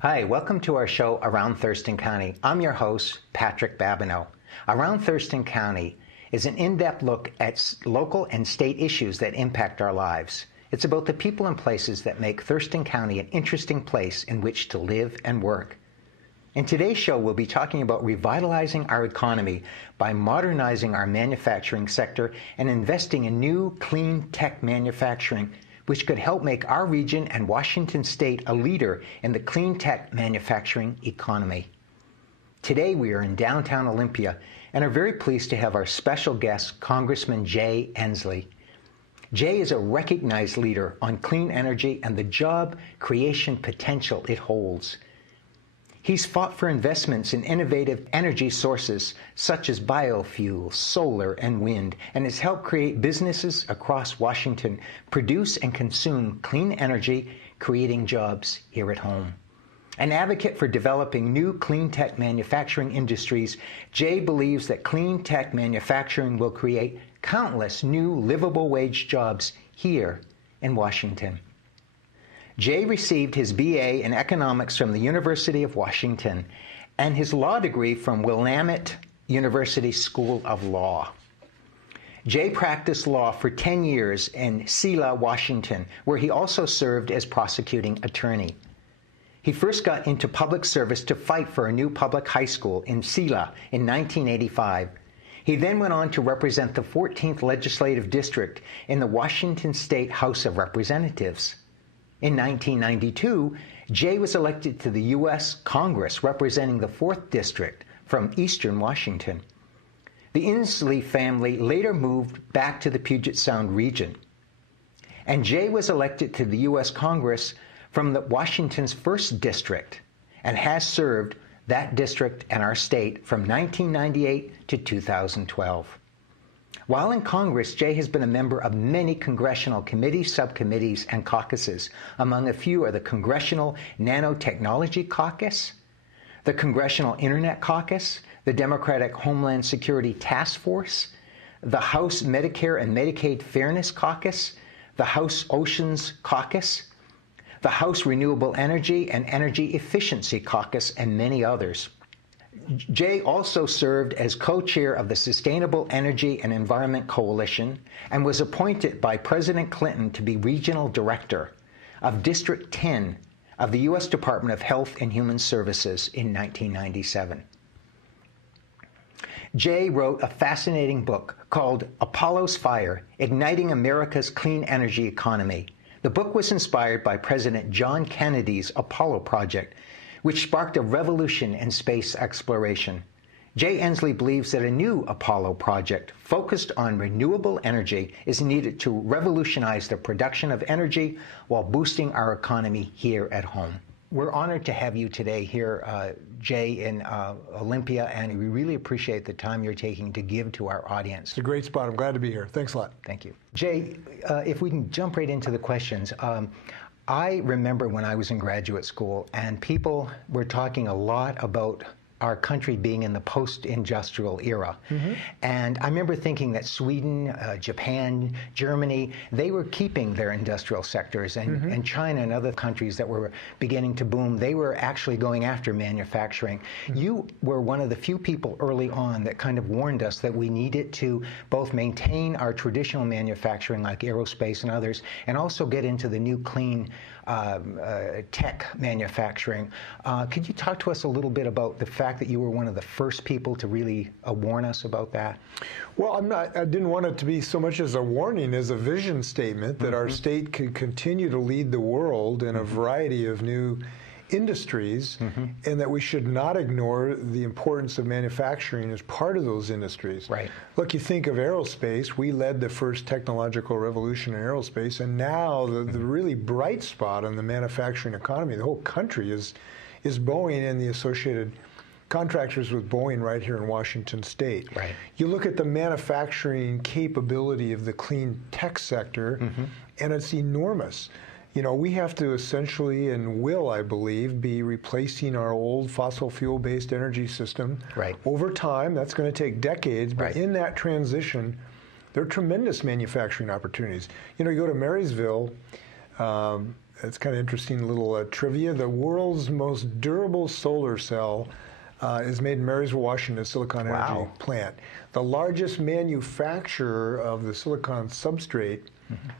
Hi, welcome to our show Around Thurston County. I'm your host, Patrick Babineau. Around Thurston County is an in-depth look at local and state issues that impact our lives. It's about the people and places that make Thurston County an interesting place in which to live and work. In today's show, we'll be talking about revitalizing our economy by modernizing our manufacturing sector and investing in new clean tech manufacturing, which could help make our region and Washington state a leader in the clean tech manufacturing economy. Today, we are in downtown Olympia and are very pleased to have our special guest, Congressman Jay Inslee. Jay is a recognized leader on clean energy and the job creation potential it holds. He's fought for investments in innovative energy sources such as biofuels, solar, and wind, and has helped create businesses across Washington produce and consume clean energy, creating jobs here at home. An advocate for developing new clean tech manufacturing industries, Jay believes that clean tech manufacturing will create countless new livable wage jobs here in Washington. Jay received his BA in economics from the University of Washington and his law degree from Willamette University School of Law. Jay practiced law for 10 years in Selah, Washington, where he also served as prosecuting attorney. He first got into public service to fight for a new public high school in Selah in 1985. He then went on to represent the 14th Legislative District in the Washington State House of Representatives. In 1992, Jay was elected to the U.S. Congress representing the 4th District from Eastern Washington. The Inslee family later moved back to the Puget Sound region, and Jay was elected to the U.S. Congress from Washington's 1st District and has served that district and our state from 1998 to 2012. While in Congress, Jay has been a member of many congressional committees, subcommittees, and caucuses. Among a few are the Congressional Nanotechnology Caucus, the Congressional Internet Caucus, the Democratic Homeland Security Task Force, the House Medicare and Medicaid Fairness Caucus, the House Oceans Caucus, the House Renewable Energy and Energy Efficiency Caucus, and many others. Jay also served as co-chair of the Sustainable Energy and Environment Coalition and was appointed by President Clinton to be regional director of District 10 of the U.S. Department of Health and Human Services in 1997. Jay wrote a fascinating book called Apollo's Fire: Igniting America's Clean Energy Economy. The book was inspired by President John Kennedy's Apollo project, which sparked a revolution in space exploration. Jay Inslee believes that a new Apollo project focused on renewable energy is needed to revolutionize the production of energy while boosting our economy here at home. We're honored to have you today here, Jay, in Olympia, and we really appreciate the time you're taking to give to our audience. It's a great spot. I'm glad to be here. Thanks a lot. Thank you. Jay, if we can jump right into the questions. I remember when I was in graduate school and people were talking a lot about our country being in the post-industrial era. Mm-hmm. And I remember thinking that Sweden, Japan, Germany, they were keeping their industrial sectors, and, mm-hmm. and China and other countries that were beginning to boom, they were actually going after manufacturing. Mm-hmm. You were one of the few people early on that kind of warned us that we needed to both maintain our traditional manufacturing like aerospace and others, and also get into the new clean tech manufacturing. Could you talk to us a little bit about the fact that you were one of the first people to really warn us about that? Well, I didn't want it to be so much as a warning as a vision statement that mm-hmm. our state could continue to lead the world in a variety of new industries, mm-hmm. and that we should not ignore the importance of manufacturing as part of those industries. Right. Look, you think of aerospace, we led the first technological revolution in aerospace, and now the really bright spot in the manufacturing economy, the whole country is Boeing and the associated contractors with Boeing right here in Washington State. Right. You look at the manufacturing capability of the clean tech sector, mm-hmm. and it's enormous. You know, we have to essentially, and will, I believe, be replacing our old fossil fuel-based energy system. Right. Over time. That's going to take decades, but right. in that transition, there are tremendous manufacturing opportunities. You know, you go to Marysville, it's kind of interesting little trivia. The world's most durable solar cell is made in Marysville, Washington, Silicon Energy plant. The largest manufacturer of the silicon substrate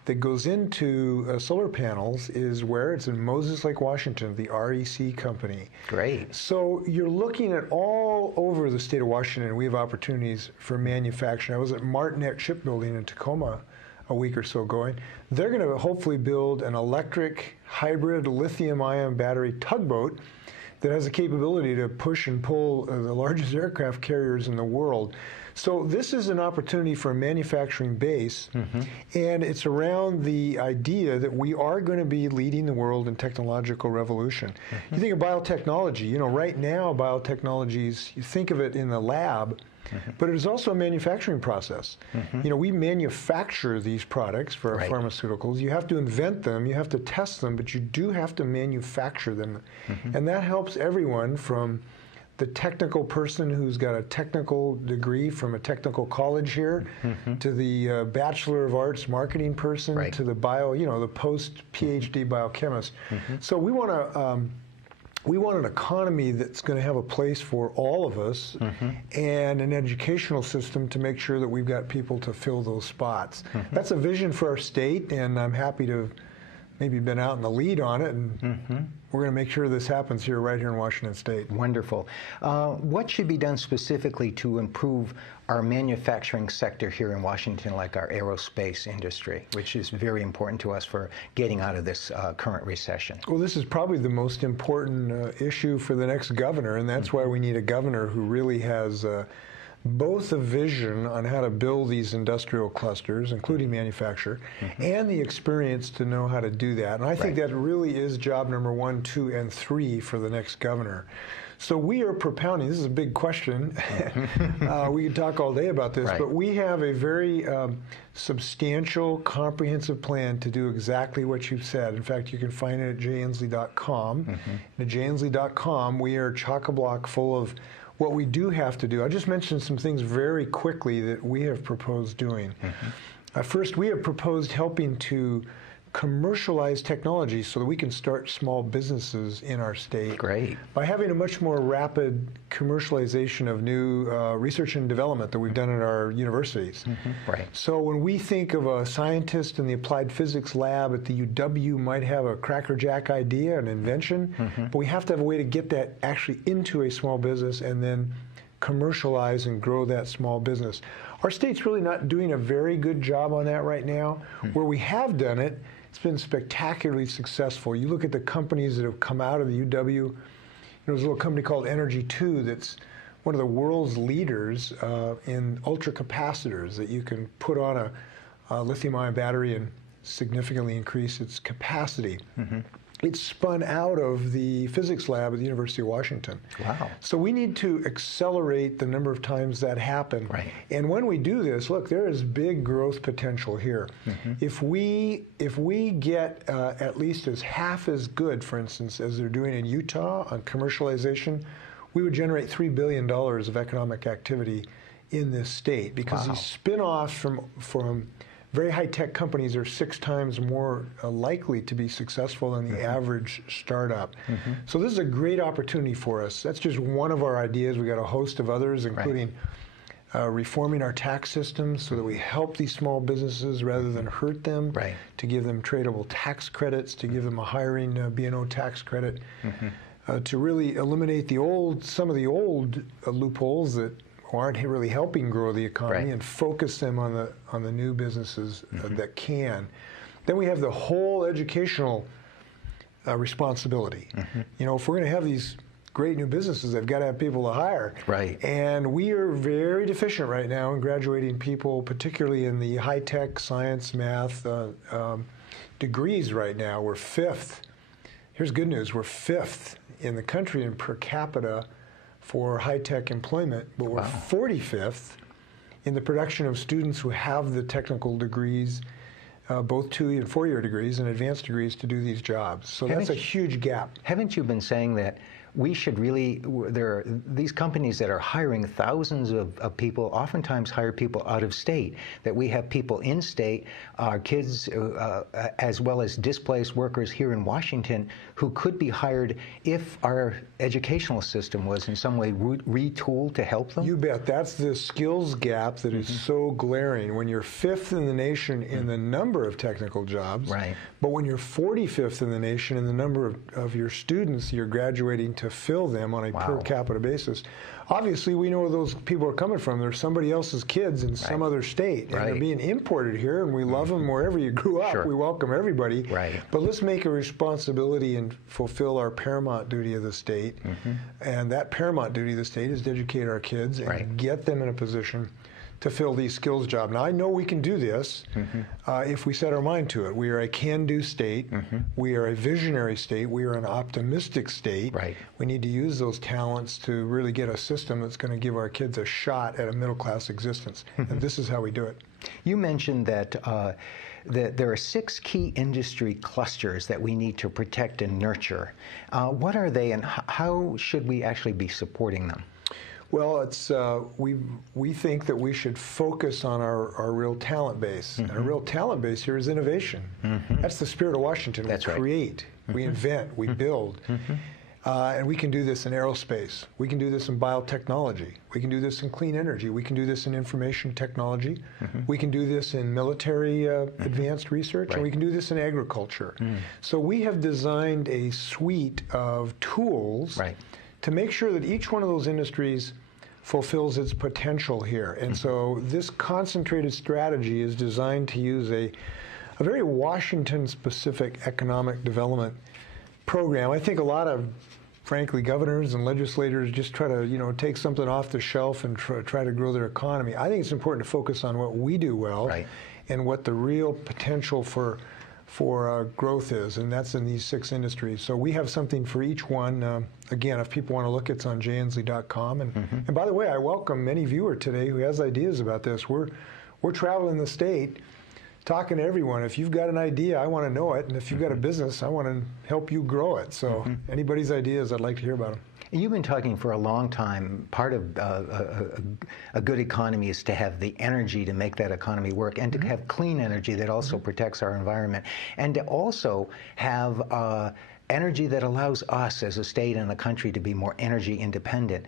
that goes into solar panels is where? It's in Moses Lake, Washington, the REC company. Great. So you're looking at all over the state of Washington. We have opportunities for manufacturing. I was at Martinet Shipbuilding in Tacoma a week or so ago. They're going to hopefully build an electric hybrid lithium-ion battery tugboat that has the capability to push and pull the largest aircraft carriers in the world. So this is an opportunity for a manufacturing base, and it's around the idea that we are going to be leading the world in technological revolution. You think of biotechnology, you know, right now biotechnologies, you think of it in the lab, but it is also a manufacturing process. You know, we manufacture these products for our pharmaceuticals. You have to invent them, you have to test them, but you do have to manufacture them. And that helps everyone from the technical person who's got a technical degree from a technical college here, to the Bachelor of Arts marketing person, to the the post-PhD biochemist. So we want an economy that's going to have a place for all of us, and an educational system to make sure that we've got people to fill those spots. That's a vision for our state, and I'm happy to have maybe been out in the lead on it, and we're going to make sure this happens right here in Washington State. Wonderful. What should be done specifically to improve our manufacturing sector here in Washington, like our aerospace industry, which is very important to us for getting out of this current recession? Well, this is probably the most important issue for the next governor, and that's why we need a governor who really has both a vision on how to build these industrial clusters, including manufacture, and the experience to know how to do that. And I think that really is job number 1, 2, and 3 for the next governor. So we are propounding, this is a big question, we could talk all day about this, but we have a very substantial, comprehensive plan to do exactly what you've said. In fact, you can find it at jayinslee.com. And at jayinslee.com, we are chock-a-block full of what we do have to do. I just mentioned some things very quickly that we have proposed doing. First, we have proposed helping to commercialize technology so that we can start small businesses in our state. Great. By having a much more rapid commercialization of new research and development that we've done at our universities. So when we think of a scientist in the applied physics lab at the UW might have a crackerjack idea, an invention, but we have to have a way to get that actually into a small business and then commercialize and grow that small business. Our state's really not doing a very good job on that right now. Where we have done it, it's been spectacularly successful. You look at the companies that have come out of the UW. There's a little company called Energy 2 that's one of the world's leaders in ultracapacitors that you can put on a lithium-ion battery and significantly increase its capacity. It's spun out of the physics lab at the University of Washington. Wow. So we need to accelerate the number of times that happen. And when we do this, look, there is big growth potential here. If we get at least half as good, for instance, as they're doing in Utah on commercialization, we would generate $3 billion of economic activity in this state, because these spin-offs from very high-tech companies are 6 times more likely to be successful than the average startup. So this is a great opportunity for us. That's just one of our ideas. We've got a host of others, including reforming our tax system so that we help these small businesses rather than hurt them, to give them tradable tax credits, to give them a hiring B&O tax credit, to really eliminate some of the old loopholes that aren't really helping grow the economy, and focus them on the new businesses that can. Then we have the whole educational responsibility. You know, if we're going to have these great new businesses, they've got to have people to hire. And we are very deficient right now in graduating people, particularly in the high-tech science, math degrees right now. We're 5th. Here's good news. We're 5th in the country in per capita for high-tech employment, but we're 45th in the production of students who have the technical degrees, both 2- and 4-year degrees and advanced degrees to do these jobs. So that's a huge gap. Haven't you been saying that we should really, there are these companies that are hiring thousands of people, oftentimes hire people out of state, that we have people in state, our kids, as well as displaced workers here in Washington, who could be hired if our educational system was in some way retooled to help them? You bet. That's the skills gap that is so glaring. When you're fifth in the nation in the number of technical jobs, right. But when you're 45th in the nation in the number of your students you're graduating to fill them on a per capita basis, obviously we know where those people are coming from. They're somebody else's kids in some other state, and they're being imported here, and we love them wherever you grew up. Sure. We welcome everybody. Right. But let's make a responsibility and fulfill our paramount duty of the state. And that paramount duty of the state is to educate our kids and get them in a position to fill these skills jobs. Now, I know we can do this if we set our mind to it. We are a can-do state. We are a visionary state. We are an optimistic state. Right. We need to use those talents to really get a system that's going to give our kids a shot at a middle-class existence. And this is how we do it. You mentioned that there are 6 key industry clusters that we need to protect and nurture. What are they, and how should we actually be supporting them? Well, it's we think that we should focus on our real talent base. And our real talent base here is innovation. That's the spirit of Washington. That's we create, we invent, we build. And we can do this in aerospace. We can do this in biotechnology. We can do this in clean energy. We can do this in information technology. We can do this in military advanced research. And we can do this in agriculture. So we have designed a suite of tools to make sure that each one of those industries fulfills its potential here. And so this concentrated strategy is designed to use a very Washington-specific economic development program. I think a lot of, frankly, governors and legislators just try to, take something off the shelf and try to grow their economy. I think it's important to focus on what we do well and what the real potential for growth is, and that's in these 6 industries. So we have something for each one. Again, if people want to look, it's on jayinslee.com. And by the way, I welcome any viewer today who has ideas about this. We're traveling the state, talking to everyone. If you've got an idea, I want to know it, and if you've got a business, I want to help you grow it. So anybody's ideas, I'd like to hear about them. You've been talking for a long time. Part of a good economy is to have the energy to make that economy work, and to have clean energy that also protects our environment, and to also have energy that allows us as a state and a country to be more energy independent.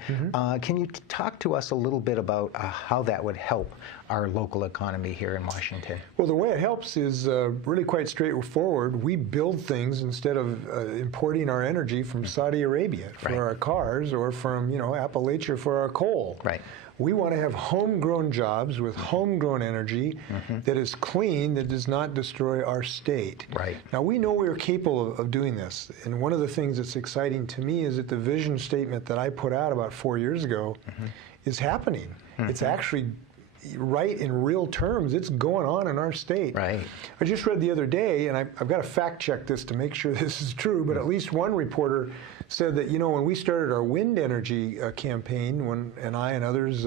Can you talk to us a little bit about how that would help our local economy here in Washington? Well, the way it helps is really quite straightforward. We build things instead of importing our energy from Saudi Arabia for our cars, or from Appalachia for our coal. We want to have homegrown jobs with homegrown energy that is clean, that does not destroy our state. Now, we know we're capable of doing this. And one of the things that's exciting to me is that the vision statement that I put out about 4 years ago is happening. It's actually in real terms. It's going on in our state. I just read the other day, and I've got to fact check this to make sure this is true, but at least one reporter said that, when we started our wind energy campaign, and I and others,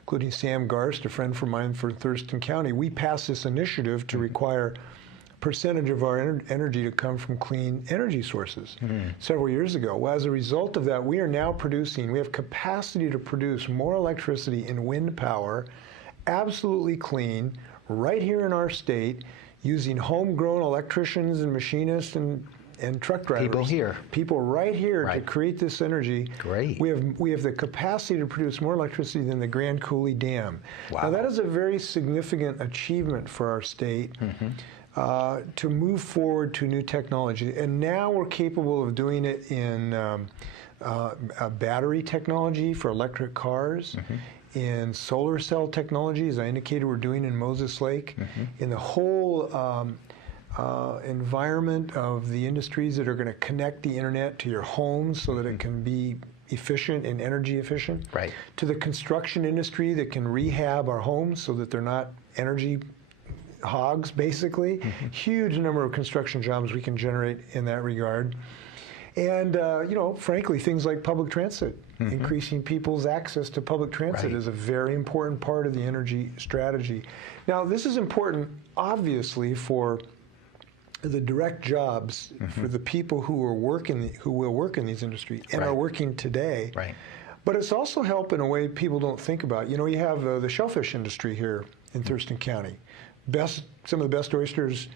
including Sam Garst, a friend from mine for Thurston County, we passed this initiative to require a percentage of our energy to come from clean energy sources several years ago. Well, as a result of that, we are now we have capacity to produce more electricity in wind power, absolutely clean, right here in our state, using homegrown electricians and machinists and truck drivers. People right here to create this energy. We have the capacity to produce more electricity than the Grand Coulee Dam. Now, that is a very significant achievement for our state to move forward to new technology. And now we're capable of doing it in battery technology for electric cars, in solar cell technology, as I indicated we're doing in Moses Lake, in the whole environment of the industries that are going to connect the internet to your homes so that it can be efficient and energy efficient, to the construction industry that can rehab our homes so that they're not energy hogs, basically. Huge number of construction jobs we can generate in that regard. And, frankly, things like public transit. Increasing people's access to public transit is a very important part of the energy strategy. Now, this is important, obviously, for the direct jobs for the people who will work in these industries and are working today. Right. But it's also helped in a way people don't think about. You know, you have the shellfish industry here in Thurston County. Some of the best oysters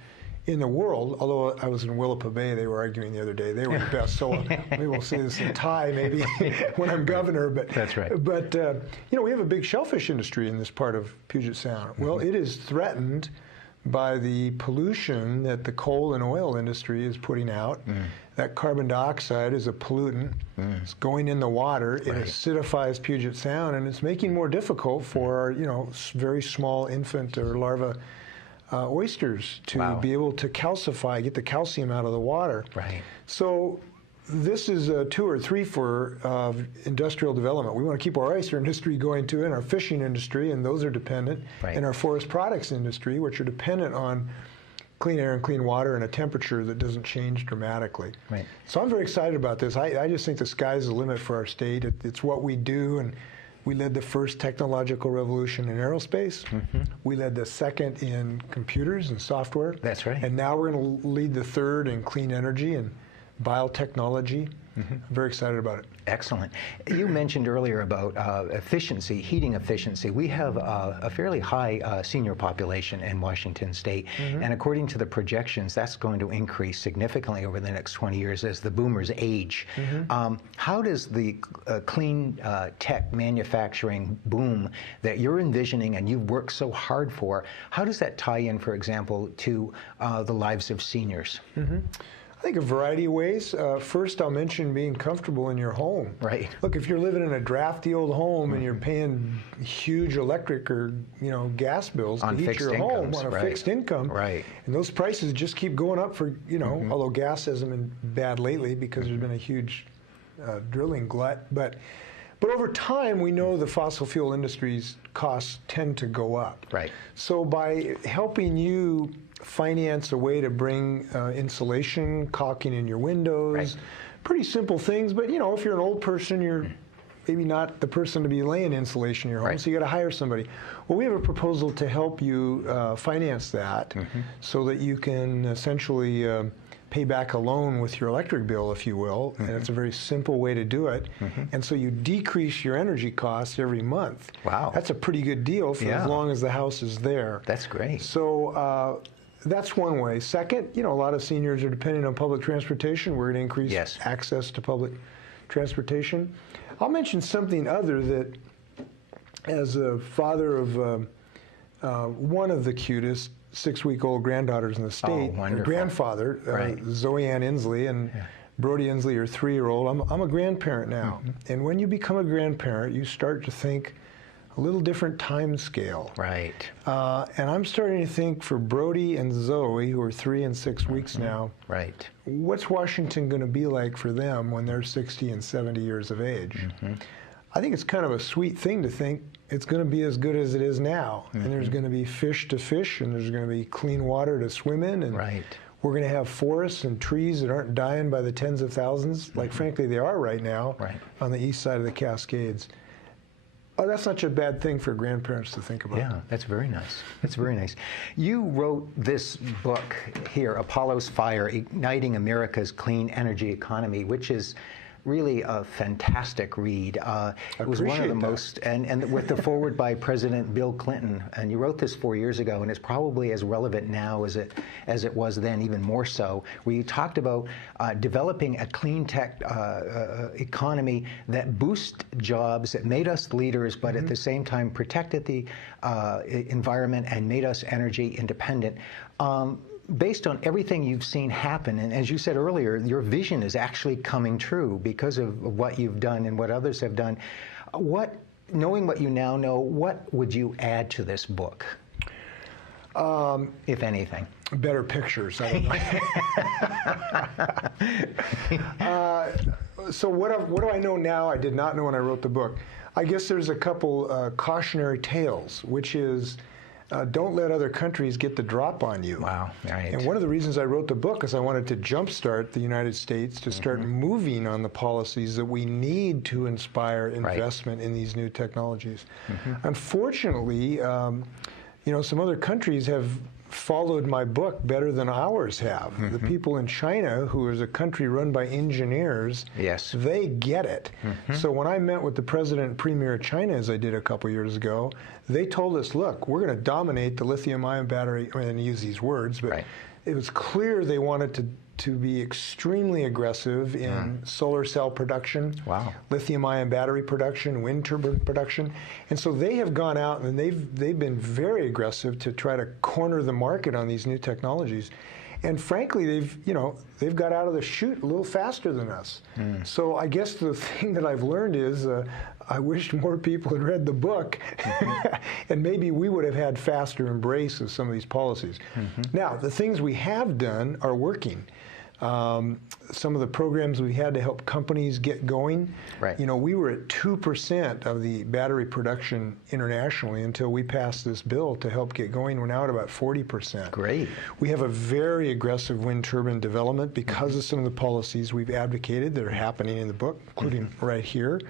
in the world, although I was in Willapa Bay, they were arguing the other day, they were the best. So maybe we'll say this in Thai maybe when I'm governor. But that's right. But, you know, we have a big shellfish industry in this part of Puget Sound. Well, it is threatened by the pollution that the coal and oil industry is putting out. That carbon dioxide is a pollutant. It's going in the water. It acidifies Puget Sound, and it's making it more difficult for, you know, very small infant or larva oysters to be able to calcify, get the calcium out of the water. Right. So this is a 2 or 3 for industrial development. We want to keep our oyster industry going too, and our fishing industry, and those are dependent, and our forest products industry, which are dependent on clean air and clean water and a temperature that doesn't change dramatically. Right. So I'm very excited about this. I just think the sky's the limit for our state. It's what we do, and we led the first technological revolution in aerospace. We led the second in computers and software. That's right. And now we're going to lead the third in clean energy and biotechnology. I'm very excited about it. Excellent. You mentioned earlier about efficiency, heating efficiency. We have a fairly high senior population in Washington State, and according to the projections, that's going to increase significantly over the next 20 years as the boomers age. How does the clean tech manufacturing boom that you're envisioning and you've worked so hard for, how does that tie in, for example, to the lives of seniors? I think a variety of ways. First, I'll mention being comfortable in your home. Right. Look, if you're living in a drafty old home and you're paying huge electric or gas bills to heat your home on a fixed income, and those prices just keep going up for although gas hasn't been bad lately because there's been a huge drilling glut, but over time we know the fossil fuel industry's costs tend to go up. Right. So by helping you finance a way to bring insulation, caulking in your windows, pretty simple things, but if you're an old person, you're maybe not the person to be laying insulation in your home, so you got to hire somebody. Well, we have a proposal to help you finance that so that you can essentially pay back a loan with your electric bill, if you will, and it's a very simple way to do it. And so you decrease your energy costs every month. Wow. That's a pretty good deal for as long as the house is there. That's great. So that's one way. Second, a lot of seniors are depending on public transportation. We're going to increase access to public transportation. I'll mention something other that, as a father of one of the cutest 6-week-old granddaughters in the state, grandfather, Zoe Ann Inslee, and Brody Inslee are 3-year-old. I'm a grandparent now. And when you become a grandparent, you start to think a little different time scale. Right. And I'm starting to think for Brody and Zoe, who are 3 and 6 weeks now, what's Washington going to be like for them when they're 60 and 70 years of age? I think it's kind of a sweet thing to think it's going to be as good as it is now. And there's going to be fish to fish, and there's going to be clean water to swim in, and we're going to have forests and trees that aren't dying by the tens of thousands, like frankly they are right now on the east side of the Cascades. Oh, that's such a bad thing for grandparents to think about. Yeah, that's very nice. That's very nice. You wrote this book here, Apollo's Fire, Igniting America's Clean Energy Economy, which is really a fantastic read. It was one of the most, and with the foreword by President Bill Clinton, and you wrote this 4 years ago, and it's probably as relevant now as it was then, even more so, where you talked about developing a clean tech economy that boosts jobs, that made us leaders, but at the same time protected the environment and made us energy independent. Based on everything you've seen happen, and as you said earlier, your vision is actually coming true because of what you've done and what others have done. Knowing what you now know, what would you add to this book, if anything? Better pictures. I don't know. So what do I know now I did not know when I wrote the book? I guess there's a couple cautionary tales, which is, don't let other countries get the drop on you. Wow, right. And one of the reasons I wrote the book is I wanted to jumpstart the United States to start moving on the policies that we need to inspire investment in these new technologies. Unfortunately, some other countries have followed my book better than ours have. The people in China, who is a country run by engineers, yes, they get it. So when I met with the president and premier of China, as I did a couple years ago, they told us, look, we're going to dominate the lithium-ion battery. I didn't use these words, but it was clear they wanted to be extremely aggressive in solar cell production, lithium-ion battery production, wind turbine production, and so they have gone out and they've been very aggressive to try to corner the market on these new technologies, and frankly, they've got out of the chute a little faster than us. So I guess the thing that I've learned is I wish more people had read the book, and maybe we would have had faster embrace of some of these policies. Now, the things we have done are working. Some of the programs we had to help companies get going, we were at 2% of the battery production internationally until we passed this bill to help get going. We're now at about 40%. Great. We have a very aggressive wind turbine development because of some of the policies we've advocated that are happening in the book, including right here.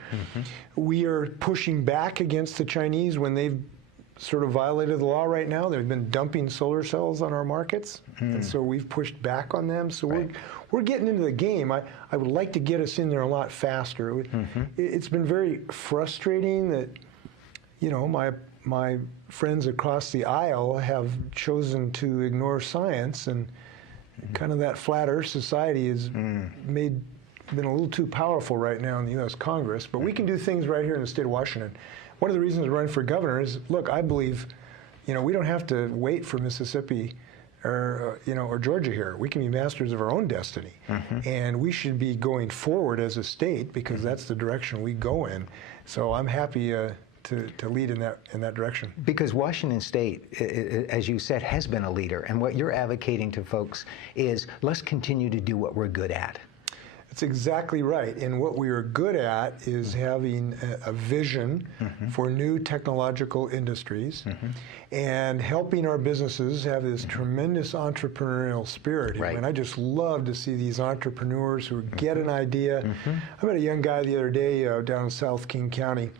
We are pushing back against the Chinese when they've sort of violated the law right now. They've been dumping solar cells on our markets, and so we've pushed back on them. So we're getting into the game. I would like to get us in there a lot faster. It's been very frustrating that, my friends across the aisle have chosen to ignore science, and kind of that flat Earth society has been a little too powerful right now in the U.S. Congress. But we can do things right here in the state of Washington. One of the reasons we're running for governor is, look, I believe, we don't have to wait for Mississippi or Georgia here. We can be masters of our own destiny. And we should be going forward as a state because that's the direction we go in. So I'm happy to lead in that direction. Because Washington State, as you said, has been a leader. And what you're advocating to folks is let's continue to do what we're good at. That's exactly right. And what we are good at is having a vision for new technological industries and helping our businesses have this tremendous entrepreneurial spirit. And I just love to see these entrepreneurs who get an idea. I met a young guy the other day down in South King County.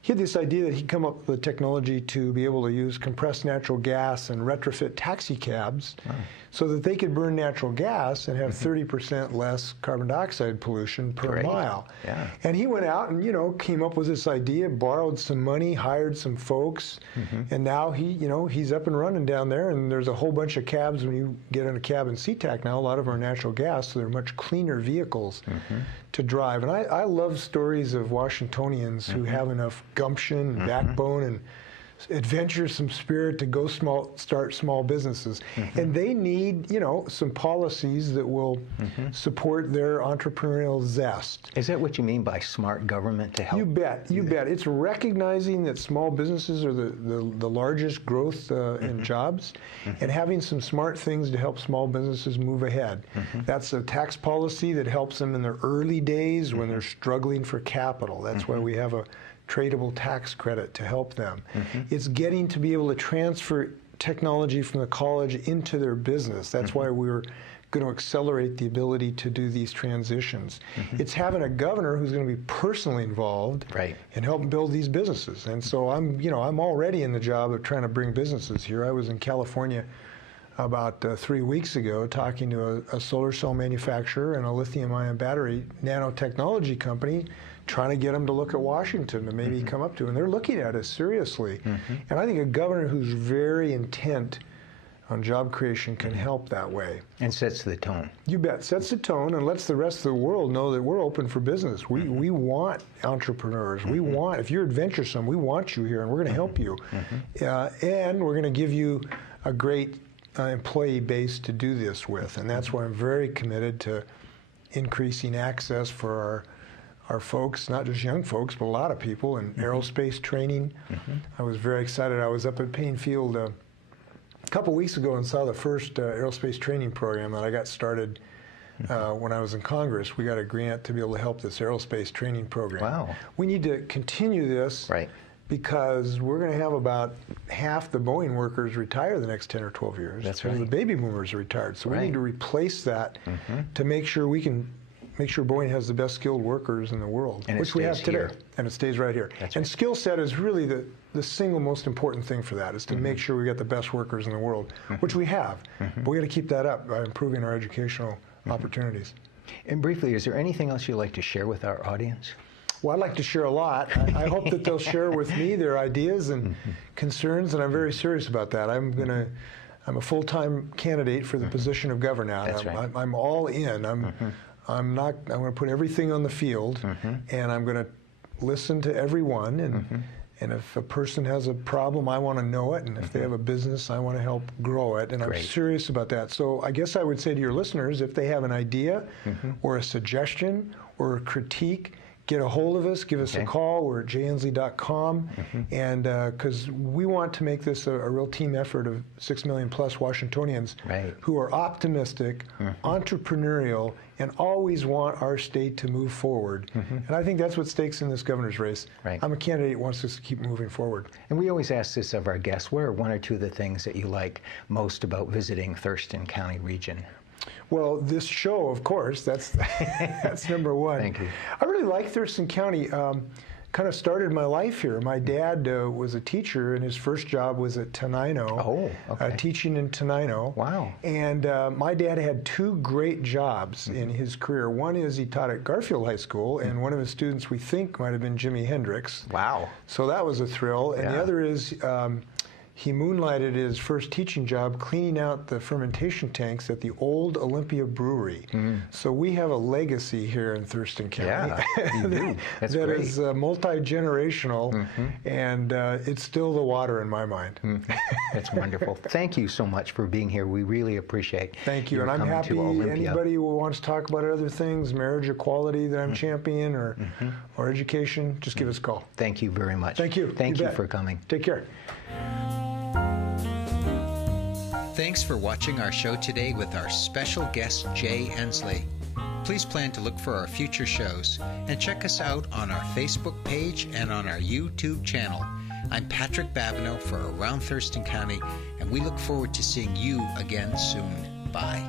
He had this idea that he'd come up with the technology to be able to use compressed natural gas and retrofit taxi cabs so that they could burn natural gas and have 30% less carbon dioxide pollution per mile. And he went out and, came up with this idea, borrowed some money, hired some folks, and now he's up and running down there, and there's a whole bunch of cabs. When you get in a cab in SeaTac now, a lot of them are natural gas, so they're much cleaner vehicles to drive. And I love stories of Washingtonians who have enough gumption, backbone, and adventuresome spirit to go start small businesses. And they need, some policies that will support their entrepreneurial zest. Is that what you mean by smart government to help? You bet. It's recognizing that small businesses are the largest growth in jobs and having some smart things to help small businesses move ahead. That's a tax policy that helps them in their early days when they're struggling for capital. That's why we have a tradable tax credit to help them. It's getting to be able to transfer technology from the college into their business. That's why we're going to accelerate the ability to do these transitions. It's having a governor who's going to be personally involved and help build these businesses. And so I'm already in the job of trying to bring businesses here. I was in California about 3 weeks ago talking to a solar cell manufacturer and a lithium-ion battery nanotechnology company, trying to get them to look at Washington and maybe come up to. And they're looking at us seriously. And I think a governor who's very intent on job creation can help that way. And sets the tone. You bet. Sets the tone and lets the rest of the world know that we're open for business. We want entrepreneurs. We want, if you're adventuresome, we want you here and we're going to help you. And we're going to give you a great employee base to do this with. And that's why I'm very committed to increasing access for our folks, not just young folks, but a lot of people in aerospace training. I was very excited. I was up at Payne Field a couple weeks ago and saw the first aerospace training program that I got started when I was in Congress. We got a grant to be able to help this aerospace training program. Wow. We need to continue this because we're going to have about half the Boeing workers retire the next 10 or 12 years. That's right. The baby boomers are retired. So we need to replace that to make sure we can make sure Boeing has the best skilled workers in the world, and which we have today. And it stays right here. That's and skill set is really the the single most important thing for that is to make sure we get the best workers in the world, which we have. But we got to keep that up by improving our educational opportunities. And briefly, is there anything else you'd like to share with our audience? Well, I'd like to share a lot. I hope that they'll share with me their ideas and concerns, and I'm very serious about that. I'm a full-time candidate for the position of governor. That's right. I'm all in. I'm going to put everything on the field, and I'm going to listen to everyone. And if a person has a problem, I want to know it. And if they have a business, I want to help grow it. And I'm serious about that. So I guess I would say to your listeners, if they have an idea or a suggestion or a critique, get a hold of us, give us a call. We're at jayinslee.com. And because we want to make this a real team effort of 6 million plus Washingtonians who are optimistic, entrepreneurial, and always want our state to move forward. And I think that's what stakes in this governor's race. I'm a candidate who wants us to keep moving forward. And we always ask this of our guests, what are one or two of the things that you like most about visiting Thurston County region? Well, this show, of course, that's number one. Thank you. I really like Thurston County. Kind of started my life here. My dad was a teacher, and his first job was at Tenino, teaching in Tenino. Wow. And my dad had two great jobs in his career. One is he taught at Garfield High School, and one of his students we think might have been Jimi Hendrix. Wow. So that was a thrill. And the other is he moonlighted his first teaching job cleaning out the fermentation tanks at the old Olympia Brewery. So we have a legacy here in Thurston County you do. That's that great. is multi-generational, and it's still the water in my mind. That's wonderful. Thank you so much for being here. We really appreciate Thank you, and I'm coming happy to Olympia. anybody who wants to talk about other things, marriage equality that I'm championing, or education, just give us a call. Thank you very much. Thank you. Thank you for coming. Take care. Thanks for watching our show today with our special guest, Jay Inslee. Please plan to look for our future shows and check us out on our Facebook page and on our YouTube channel. I'm Patrick Babineau for Around Thurston County, and we look forward to seeing you again soon. Bye.